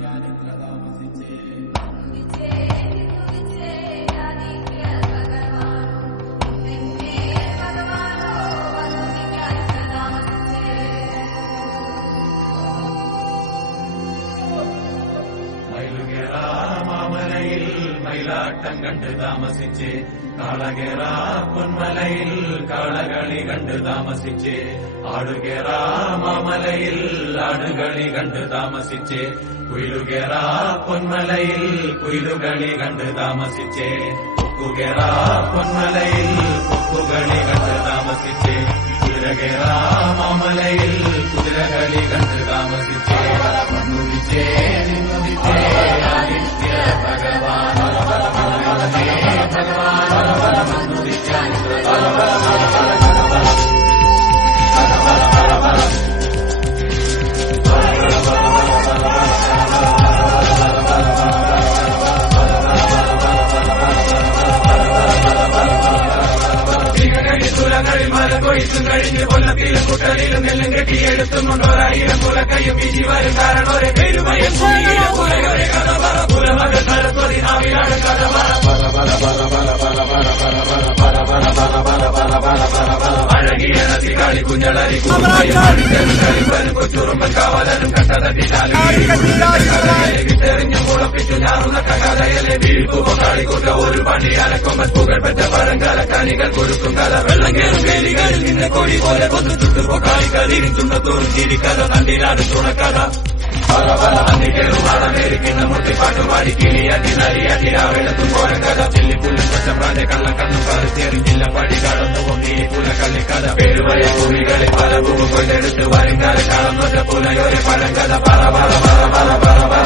ഞാനിത്ര താമസിച്ചേ മാമലയിൽ മയിലാട്ടം കണ്ട് താമസിച്ച് കാളകേറ പൊന്മലയിൽ കാളകളി കണ്ട് താമസിച്ച് ആടുകേറ മാമലയിൽ ആടുകളി കണ്ട് താമസിച്ച് കുയിലുകേറ പൊന്മലയിൽ കുയിലുകളി കണ്ട് താമസിച്ച് കൊക്കുകേറ പൊന്മലയിൽ കൊക്കുകളി കണ്ട് താമസിച്ച് കുതിരകേറ മാമലയിൽ കുതിരകളി കണ്ട് താമസിച്ച് മണ്ണുദിച്ചേ നിന്നുദിച്ചേ ആദിത്യ ഭഗവാൻ ഭഗവാൻ മണ്ണുദിച്ചാൻ ിൽ മല കൊയ്ത്തും കഴിഞ്ഞ് കൊല്ലത്തിലും കുട്ടലിലും നെല്ലും കെട്ടിയെടുത്തും കൊണ്ടോരായിരം കുലക്കയും വീശി വരും കാരണോരെ പെരുമയം പുലയൊരെ കഥ പറ പുലമകൾ സരസ്വതി നാവിലാണ് കഥ അഴകിയ നദി കളി കുഞ്ഞളരി കളിപ്പനും കൊച്ചുറുമ്പൻ കാവലനും കട്ടതെറിഞ്ഞു മുളപ്പിച്ചു ഞാറുന്ന കഥയലെ വീഴ്ത്തുമ്പോ കളിക്കൂട്ട ഒരു പണിയാലക്കൊമ്പൻ പുകഴ്പെറ്റ പഴങ്കല കണികൾ കൊടുക്കും കഥ വെള്ളം കേറും വേലികളിൽ നിന്നെ കൊടി പോലെ കൊന്നു ചുട്ടുമ്പോ കളിക്കളിരിച്ചുണ്ട തോറും ചിരിക്കഥ തണ്ടിലാണ് തുണക്കഥ അന്നിക്കേറുമാടമേരിക്കുന്ന മുട്ടിപ്പാട്ടുപാടി കിളിയാട്ടി നരിയാട്ടി രാവിടത്തും കോരക്കഥ ചില്ലിപ്പുല്ലും പച്ചപ്രാന്റെ കള്ളം കണ്ണും പറിച്ചെറിഞ്ഞില്ല പടി കടന്നു കൊണ്ടിരിപ്പുല കളിക്കഥ പേരുവയ ഭൂമികളിൽ പല ഭൂമി കൊണ്ടെടുത്ത് വരും കാലം നോറ്റ പുലയോരെ പഴങ്കഥ പറ പറ പറ പറ പറ പറ